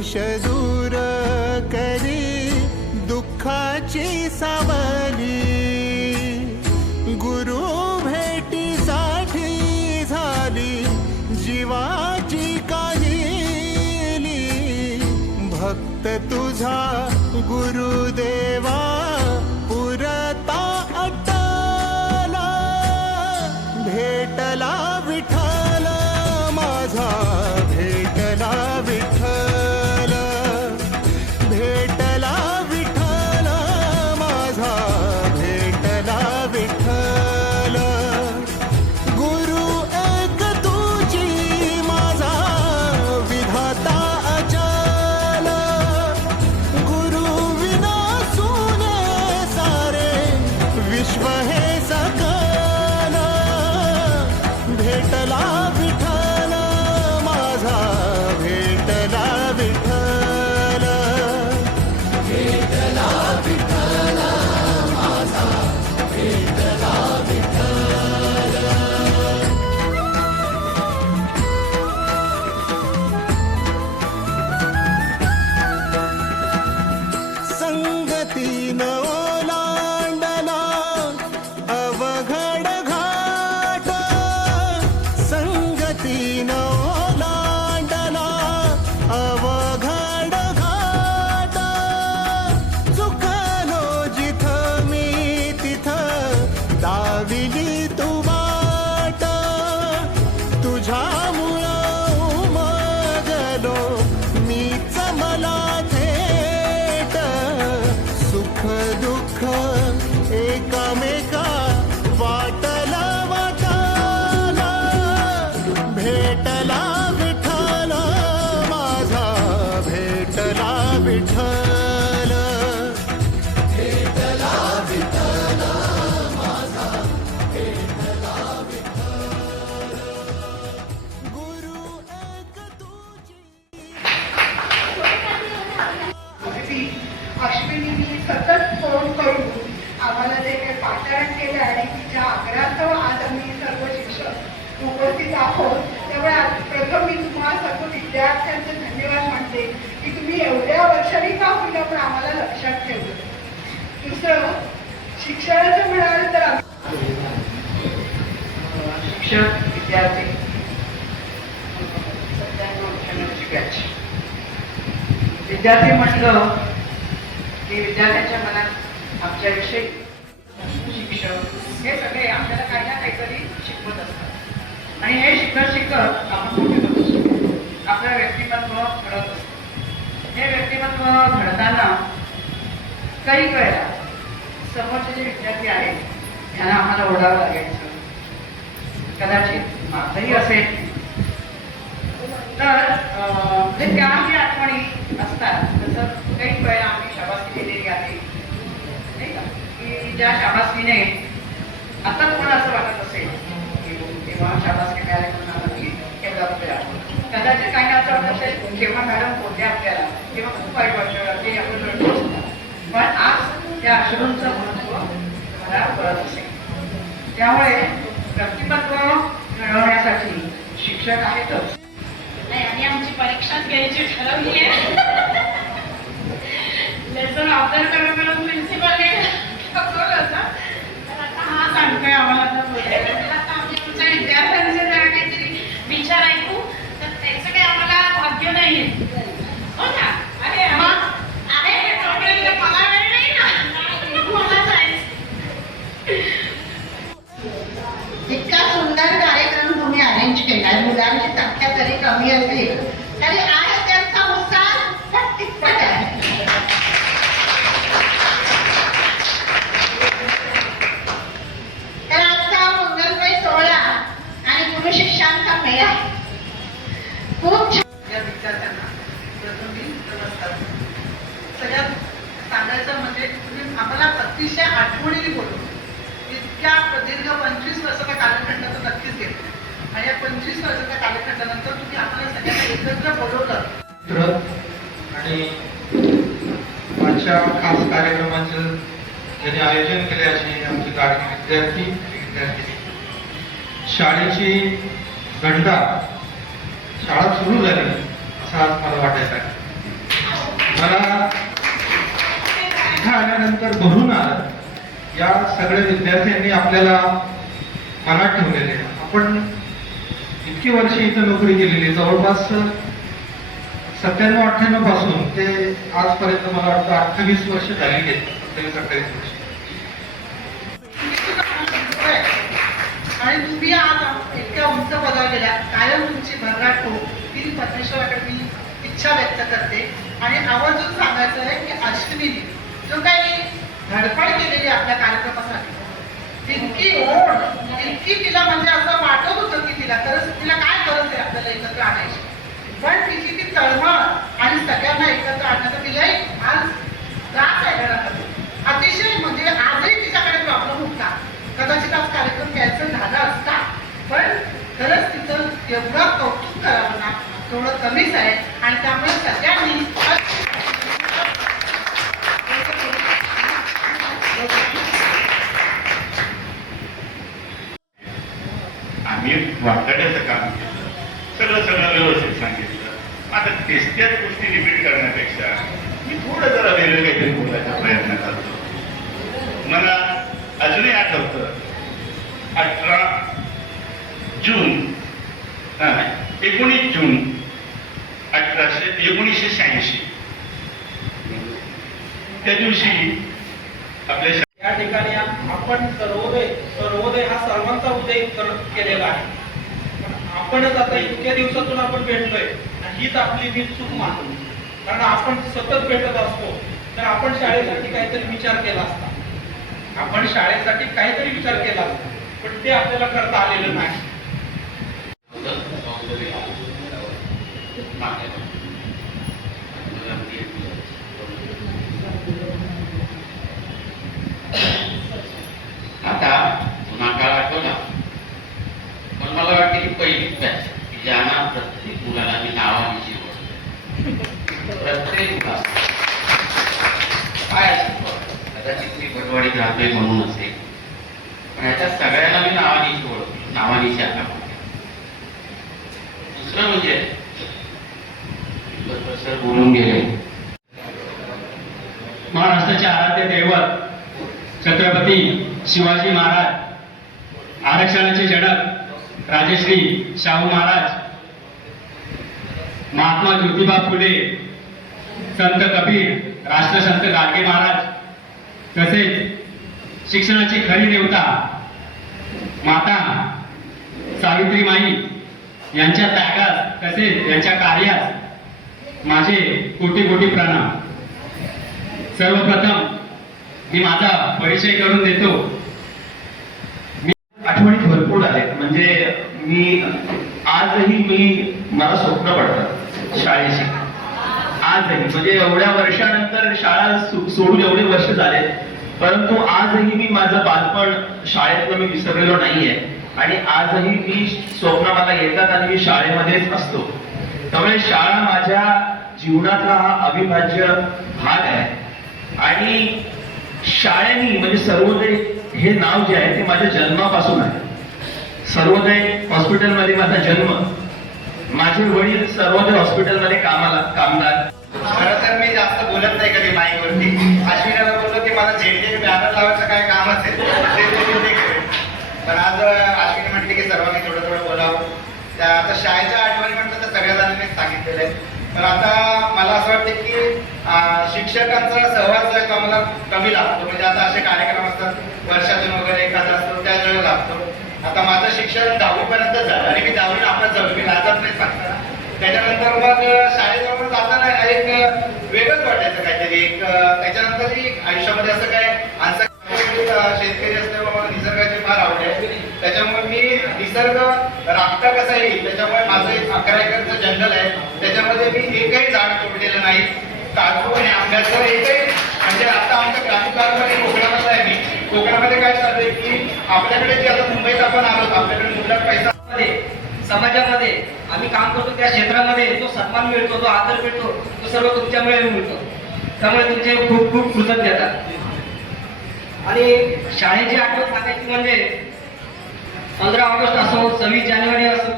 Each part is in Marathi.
विष दूर करी दुःखाची सावली। गुरु भेटीसाठी झाली जीवाची काहिली। भक्त तुझा गुरुदेवा पुरता अटला। भेटला विठ्ठल माझा, भेटला विठ्ठल, भेटला विठ्ठल माझा, भेटला विठ्ठल। गुरु एक तुझी माझा विधाता अचल। गुरु विना सुने सारे विश्व हे सकल। भेटला विठ्ठल माझा, भेटला विठ्ठल, भेटला विठ्ठल माझा, भेटला विठ्ठल। संगतीन ओलांडला अवघड घाट। संगतीन ओलांडला अवघड घाट। चुकलो जिथं मी तिथं दाविली तू वाट। तुझ्यामुळं उमगलो मीच मला थेट। सुख दुःख एकामेका वाटला वाटाला। भेटला विठ्ठल माझा, भेटला विठ्ठल, भेटला विठ्ठल माझा, भेटला विठ्ठल। गुरु एक तुझी। अगदी अश्विनीने सतत फोन करून आम्हाला जे काही पाचारण केलं आणि तिच्या आग्रहास्तव आज आम्ही सर्व शिक्षक उपस्थित आहोत, त्यामुळे प्रथम मी तुम्हाला सर्व विद्यार्थ्यांचे धन्यवाद म्हणते की तुम्ही एवढ्या वर्षांनी का होईना पण आम्हाला लक्षात ठेवलं। दुसरं, शिक्षणाचं म्हणाल तर शिक्षक विद्यार्थी विद्यार्थी म्हटलं की विद्यार्थ्यांच्या मनात आमच्याविषयी शिक्षक हे सगळे आपल्याला काही ना काहीतरी शिकवत असतात आणि हे शिकत शिकत आपण मोठे होत असतो, आपलं व्यक्तिमत्व घडत असतं। हे व्यक्तिमत्व घडताना काही वेळा समोरचे जे विद्यार्थी आहेत त्यांना आम्हाला ओढावं लागायचं, कदाचित माझंही असेल। तर त्या ज्या आठवणी असतात तसं काही वेळा आम्ही शाबासकी दिलेली आहे नाही का, की ज्या शाबासकीने आता कोणाला असं वाटत असेल की तेव्हा शाबासकी मिळाली म्हणून आम्ही एवढा रुपये आहोत, कदाचित काही असं वाटत असेल जेव्हा मॅडम बोलले आपल्याला तेव्हा खूप वाईट वाटलं ते आपण रडलो असतात, पण आज त्या अश्रूंचं महत्त्व मला कळत असेल। त्यामुळे व्यक्तिमत्व घडवण्यासाठी शिक्षक आहेतच नाही आणि आमची परीक्षाच घ्यायची ठरवली आहे। लेसन ऑब्झर्व करून करून प्रिन्सिपलने ठरवलं होतं, तर आता हा सांगतोय आम्हाला तर बोलायला। आता आमच्या विद्यार्थ्यांचे जर काहीतरी विचार ऐकू तर त्याचं काही आम्हाला भाग्य नाही हो ना। अरे मग आहे तोपर्यंत मला वेळ नाही ना, मला जायचं। इतका सुंदर कार्यक्रम तुम्ही अरेंज केलाय, मुलांची संख्या जरी कमी असली तरी आहे त्यांचा उत्साह तितपत आहे। तर आजचा मंगलमय सोहळा आणि गुरुशिष्यांचा मेळा खूप छान। विद्यार्थ्यांना प्रथम मी नमस्कार। सगळ्यात सांगायचं म्हणजे तुम्ही आम्हाला अतिशय आठवणीने बोलवलं, इतक्या दीर्घ 25 वर्षाचा कालखंड तर नक्कीच घेतला आणि या 25 वर्षाच्या कालखंडानंतर तुम्ही आम्हाला सगळ्यांना एकत्र बोलवलं आणि आजच्या खास कार्यक्रमाचं ज्यांनी आयोजन केले असे आमचे लाडके विद्यार्थी विद्यार्थिनी। शाळेची घंटा शाळा सुरू झाली असं आज मला वाटायचं आहे। मला इथं आल्यानंतर भरून आलं. या सगळ्या विद्यार्थ्यांनी आपल्याला मनात ठेवलेले आहे. आपण इतकी वर्ष इथं नोकरी केलेली, जवळपास 97-98 पासून ते आजपर्यंत मला वाटतं 28 वर्ष झालेली आहेत. 27-28 वर्ष. आणि तुम्ही आज इतक्या उंच पदावर गेल्या, कायम तुमची भरघाट हो ती परमेश्वराकडे मी इच्छा व्यक्त करते. आणि आवर्जून सांगायचं आहे की अश्विनीने जो काही धडपड केलेली आपल्या कार्यक्रमासाठी, तितकी ओढ, इतकी तिला म्हणजे असं वाटत होतं की तिला काय गरज आहे आपल्याला एकत्र आणायची, पण तिची ती तळमळ आणि सगळ्यांना एकत्र आणण्याचा तिलाही आज त्रास आहे घरात. अतिशय म्हणजे आजही तिच्याकडे प्रॉब्लेम होता. कदाचित आज कार्यक्रम कॅन्सल झाला असता, पण खरंच तिचं एवढं कौतुक करावं ना तेवढं कमीच आहे. आणि त्यामुळे सगळ्यांनी आम्ही वाटाड्याचं काम केलं, सगळं व्यवस्थित सांगितलं. आता तेच त्याच गोष्टी रिपीट करण्यापेक्षा मी थोडं जरा वेगळं काहीतरी बोलायचा प्रयत्न करतो. मला अजूनही आठवतं 19 जून 1986 त्या दिवशी आपल्या या ठिकाणी आपण सर्वोदय हा सर्वांचा उदय केलेला आहे. पण आपणच आता इतक्या दिवसातून आपण भेटलोय आणि हीच आपली मी चूक मानतो. कारण आपण सतत भेटत असतो तर आपण शाळेसाठी काहीतरी विचार केला असता, पण ते आपल्याला करता आलेलं नाही. आता जुना काळ आठवला, पण मला वाटते की पहिलीच बॅच की ज्यांना प्रत्येक मुलाला मी नावाने शिकवतो. प्रत्येक मुला काय कदाचित मी पटवाडीत राहतोय म्हणून असेल, पण ह्याच्या सगळ्यांना मी नावाने शिकवतो, नावाने शाखा. दुसरं म्हणजे सर बोलून गेले, महाराष्ट्राचे आराध्य दैवत छत्रपती शिवाजी महाराज, आरक्षणाचे जनक राजश्री शाहू महाराज, महात्मा ज्योतिबा फुले, संत कबीर, राष्ट्रसंत गाडगे महाराज, तसेच शिक्षणाची खरी देवता माता सावित्रीमाई यांच्या त्यागास तसेच यांच्या कार्यास माझे कोटी कोटी प्रणाम. सर्वप्रथम मी माझा परिचय करून देतो. आठवणी भरपूर आहेत. म्हणजे आजही मला स्वप्न पडतात शाळेची. आजही म्हणजे एवढ्या वर्षानंतर शाळा सोडून एवढे वर्ष झाले, परंतु आजही मी माझं बालपण शाळेतलं मी विसरलेलो नाहीये. आणि आजही मी स्वप्न मला येतात आणि मी शाळेमध्येच असतो. त्यामुळे शाळा माझ्या जीवनातला हा अविभाज्य भाग आहे. आणि शाळेनी म्हणजे सर्वोदय हे नाव जे आहे ते माझ्या जन्मापासून आहे. सर्वोदय हॉस्पिटलमध्ये माझा जन्म, माझे वडील सर्वोदय हॉस्पिटलमध्ये कामगार. खरं तर मी जास्त बोलत नाही कधी माईकवरती. अश्विनीला बोललो की मला झेंडे बॅनर लावायचं काय काम असेल ते करेल. पण आज अश्विनी म्हटली की सर्वांनी थोडं थोडं बोलावं. त्या आता शाळेच्या आठवणी म्हटलं तर सगळ्या जणांनी सांगितलेलं आहे. पण आता मला असं वाटतं की शिक्षकांचा सहवास जो आहे तो आम्हाला कमी लागतो. म्हणजे आता असे कार्यक्रम असतात वर्षातून वगैरे एखादा असतो त्याच वेळेला लागतो. आता माझं शिक्षण 10वी पर्यंत झालं आणि मी 10वी नापास झालो. मी लाजत नाही सांगताना. त्याच्यानंतर मग शाळेजवळ जाताना एक वेगळंच वाटायचं काहीतरी. त्याच्यानंतर आयुष्यामध्ये असं काय माणसं शेतकरी असल्यामुळे मला निसर्गाची फार आवड आहे. त्याच्यामुळे मी निसर्ग राखता कसा येईल त्याच्यामुळे माझं एक 11 एकरचं जंगल आहे. त्याच्यामध्ये मी एकही झाड तोडलेलं नाही. काजू आणि आंब्याचं एकही म्हणजे आता आमच्या क्रांतिकारमध्ये कोकणामध्ये आहे. मी कोकणामध्ये काय चालू आहे की आपल्याकडे जे आता मुंबईत आपण आलो आपल्याकडे मुबलक पैसा समाजामध्ये आम्ही काम करतो त्या क्षेत्रामध्ये जो सन्मान मिळतो, जो आदर मिळतो, तो सर्व तुमच्यामुळे मिळतो. त्यामुळे तुमचे खूप खूप कृतज्ञता. आणि शाळेची आठवण सांगायची म्हणजे 15 ऑगस्ट असो, 26 जानेवारी असो,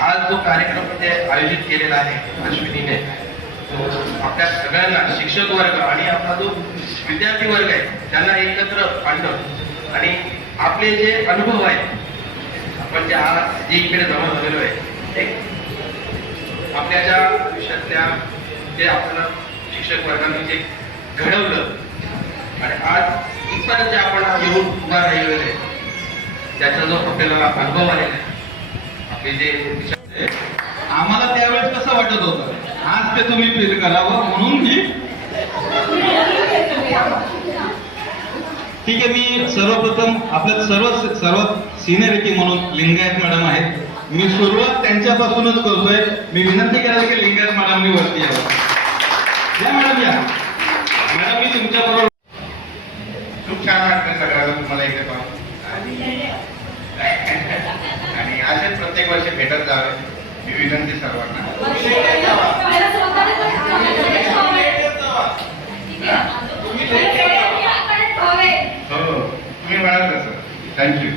आज जो कार्यक्रम म्हणजे आयोजित केलेला आहे अश्विनीने, आपल्या सगळ्यांना शिक्षक वर्ग आणि आपला जो विद्यार्थी वर्ग आहे त्यांना एकत्र आणलं आणि आपले जे अनुभव आहेत आपण जे इकडे जमा झालेलो आहे एक आपल्या ज्या आयुष्यातल्या जे आपल्याला शिक्षक वर्गाने जे घडवलं आणि आज इथपर्यंत जे आपण येऊन उभा राहिलेलो आहे त्याचा जो आपल्याला अनुभव आलेला आहे आपले जे आम्हाला त्यावेळेस कसं वाटत होतं आज ते तुम्ही फील करावं म्हणून मी ठीक आहे. मी सर्वप्रथम आपल्या सर्वात सिनियरिटी म्हणून लिंगायत मॅडम आहेत. मी सुरुवात त्यांच्यापासूनच करतोय. मी विनंती करायला की लिंगायत मॅडमनी वरती यावं. या मॅडम या. मॅडम मी तुमच्याबरोबर खूप छान वाटतं सगळ्यांना तुम्हाला इथे पाहून आणि असेच प्रत्येक वर्षी भेटत जावे मी विनंती सर्वांना. हो तुम्ही म्हणाल तसं. थँक्यू.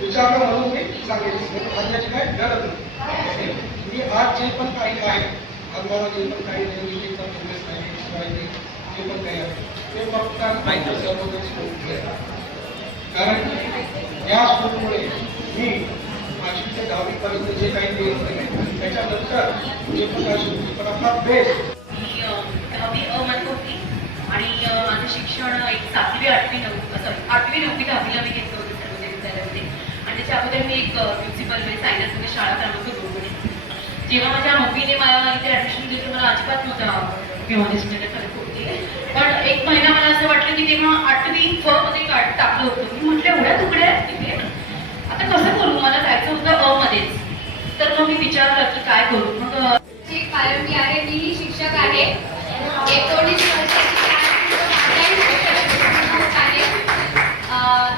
विचारलं म्हणून मी सांगितलं सांगण्याची काय गरज नाही. मी आज जे पण काही आहे आम्हाला जे पण काही निवडणुकीचा प्रोग्रेस नाही जे पण काही आहे ते फक्त कारण या स्कूलमुळे मी 5वी ते 10वी पर्यंत जे काही केलं त्याच्यानंतर जे पण पण आपला बेस मी 10वी अ मध्ये होती आणि माझं शिक्षण एक 7वी 8वी 9वी 10वीला मी घेतलं होतं सर्वोदय विद्यालयामध्ये आणि त्याच्या अगोदर मी एक प्रिन्सिपल म्हणजे सायन्समध्ये शाळा क्रमांक 2 मध्ये. जेव्हा माझ्या मम्मीने मला इथे ऍडमिशन दिलं मला अजिबात नव्हता व्यवस्थित फरक होती पण एक महिना मला असं वाटलं की तेव्हा 8वी फ मध्ये टाकलं होतं. मी म्हटलं एवढ्या तुकड्या आहेत तिथे आता कसं करू मला जायचं होतं अ मध्येच तर मग मी विचारलं की काय करू मग पारंबी आहे मीही शिक्षक आहे 19 वर्षाची आहे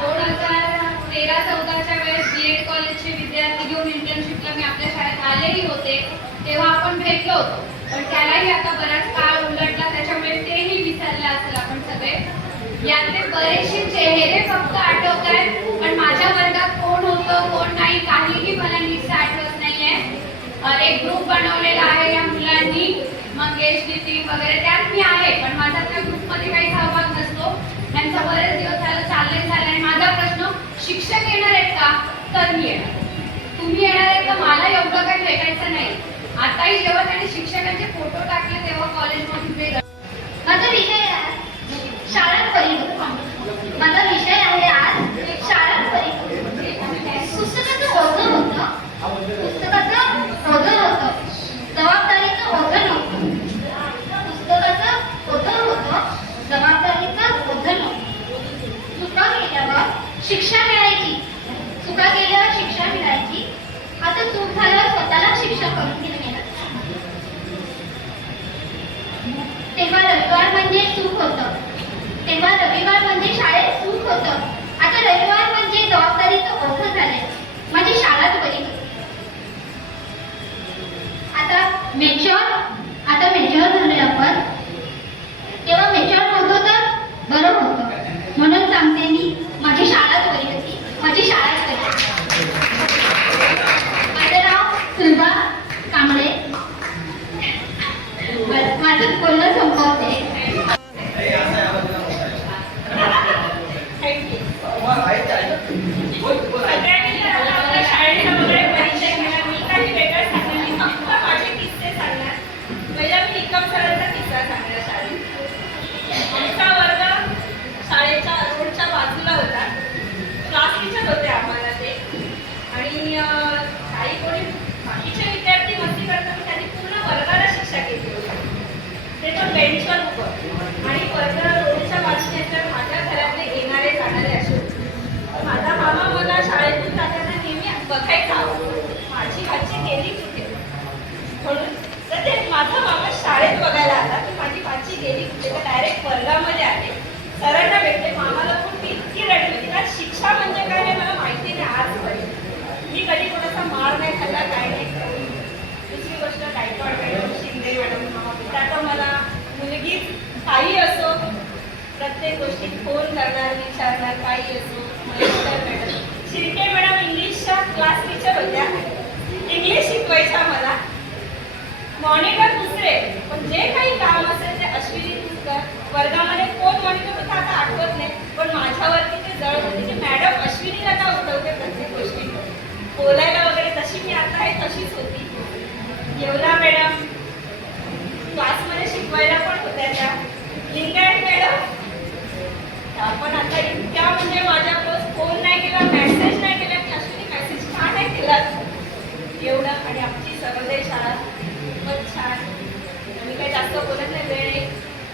2013-14च्या वेळेस BEd कॉलेजचे विद्यार्थी घेऊन इंटर्नशिपला मी आपल्या शाळेत आलेही होते तेव्हा आपण भेटलो होतो पण त्यालाही आता बराच काळ उलटला त्याच्यामुळे तेही विसरले असेल आपण सगळे. यातले बरेचसे चेहरे फक्त आठवत आहेत पण माझ्या वर्गात कोण होतं कोण नाही काहीही मला नीट आठवत नाहीये. एक ग्रुप बनवलेला आहे या मुलांनी मंगेश दीदी वगैरे त्यात मी आहे पण माझा त्या ग्रुपमध्ये काही सहभाग नसतो. त्यांचा बरेच दिवस चाललंय आणि माझा प्रश्न शिक्षक येणार आहेत का तर मी येणार तुम्ही येणार आहेत का मला एवढं काही भेटायचं नाही. आताही जेव्हा त्यांनी शिक्षकांचे फोटो टाकले तेव्हा कॉलेजमधून वेगळं माझा विषय आहे शाळा परिवर्तन. माझा विषय आहे आज शाळा परिवर्तन. पुस्तकाचं ओझं होतं जबाबदारीचं ओझं नव्हतं. पुस्तकाचं ओझं होतं जबाबदारीचं ओझं नव्हतं. चुका केल्यावर शिक्षा मिळायची आता चूक झाल्यावर स्वतःला शिक्षा करून घेणं तेव्हा रविवार म्हणजे सुख होतं तेव्हा रविवार म्हणजे शाळेत सुख होतं. आता रविवार म्हणजे जबाबदारीचं ओझं झालंय माझी शाळाच बरी होती. आता मेच्युअर झालोय आपण तेव्हा मेच्युअर होतो तर बरं होतं म्हणून सांगते मी माझी शाळाच बरी होती माझी शाळाच बरी होती. माझं नाव सुलभा कांबळे. माझं बोलणं संपवते. शाळेचा वगैरे परिचय केला मी काही वेगळं सांगणार मी फक्त माझे किस्से सांगणार. पहिला मी निकम सरांचा किस्सा सांगणार. शाळेत आमचा वर्ग शाळेच्या रोडच्या बाजूला होता. क्लास टीचर होते आम्हाला ते आणि काही कोणी बाकीचे विद्यार्थी मस्ती करताना त्यांनी पूर्ण वर्गाला शिक्षा केली होती. ते पण बेंचवर उभं आणि वर्ग रोडच्या बाजूने तर माझ्या घरातले येणारे जाणारे असे होते. माझा मामा मला शाळेतून जाताना नेहमी बघायचा माझी भाची गेली कुठे म्हणून तर ते माझा मामा शाळेत बघायला आला की माझी भाची गेली कुठे तर डायरेक्ट वर्गामध्ये आले सरांना भेटले. मामाला पण ती इतकी रडली होती कारण शिक्षा म्हणजे काय हे मला माहिती नाही आजपर्यंत. मी कधी कोणाचा मार नाही खाल्ला काय नाही. दुसरी गोष्ट गायकवाड मॅडम शिंदे मॅडम त्यात मला मुलगी काही असो प्रत्येक गोष्टीत फोन करणार, विचारणार, काही असो. मॅडम शिर्के मॅडम इंग्लिशच्या क्लास टीचर होत्या. इंग्लिश शिकवायच्या मला. मॉनिटर दुसरे, पण जे काही काम असेल ते अश्विनी तुसकर. वर्गामध्ये कोण मॉनिटर होता आता आठवत नाही, पण माझ्यावरती ते जळ होते की मॅडम अश्विनीला का उठवते प्रत्येक गोष्टी. बोलायला वगैरे तशी मी आता आहे तशीच होती. येवला मॅडम क्लासमध्ये शिकवायला पण होत्या त्या. लिंगायत मॅडम आपण आता इतक्या म्हणजे माझ्या फोन नाही केला, मेसेज नाही केला की अश्विनी मेसेज का नाही केला एवढं. आणि आमची सर्वोदय शाळा खूपच छान. मी काही जास्त बोलत नाही, वेळ आहे.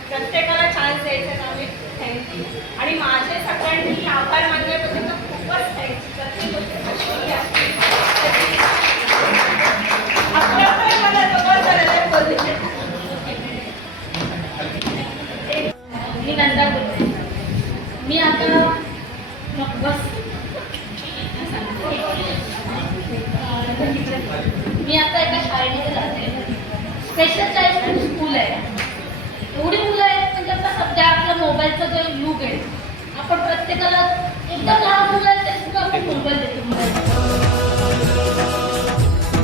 प्रत्येकाला चान्स द्यायचा ना आम्ही. थँक्यू. आणि माझे सगळ्यांनी आभार मानल्याबद्दल तर खूपच थँक्यू. प्रत्येक गोष्ट अश्विनी आपल्याकडे मला जवळ झालेलं बोलले. मी नंदा बोलते. मी आता बस मी आता एका शाळेमध्ये जाते. स्पेशल चाइल्ड स्कूल आहे. एवढी मुलं आहेत म्हणजे आता सध्या आपल्या मोबाईलचा जो युग आहे, आपण प्रत्येकाला एकदम लहान मुलं आहेत ते सुद्धा आपण मोबाईल देतो मुलांना.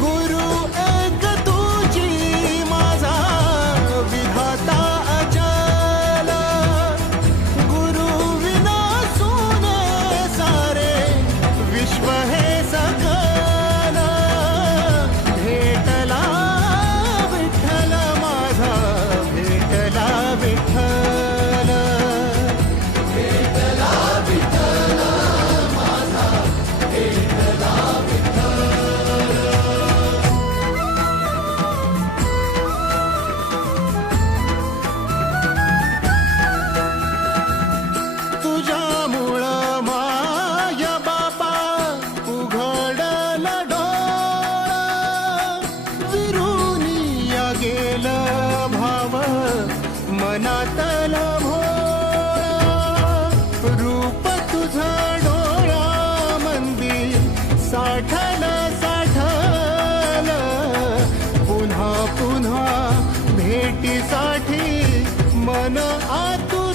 गुरु एक तुझी माझा विधाता अचल, गुरु विना सुने सारे विश्व हे सकल. भेटला विठ्ठल माझा, भेटला विठ्ठल, भेटला विठ्ठल माझा, भेटला तुझ्यामुळं माय बापा उघडल डोळ, विरुनिया गेलं भाव मनातल भोळ. रूप तुझं डोळा मंदी साठल साठल, पुन्हा पुन्हा भेटीसाठी मन आतुर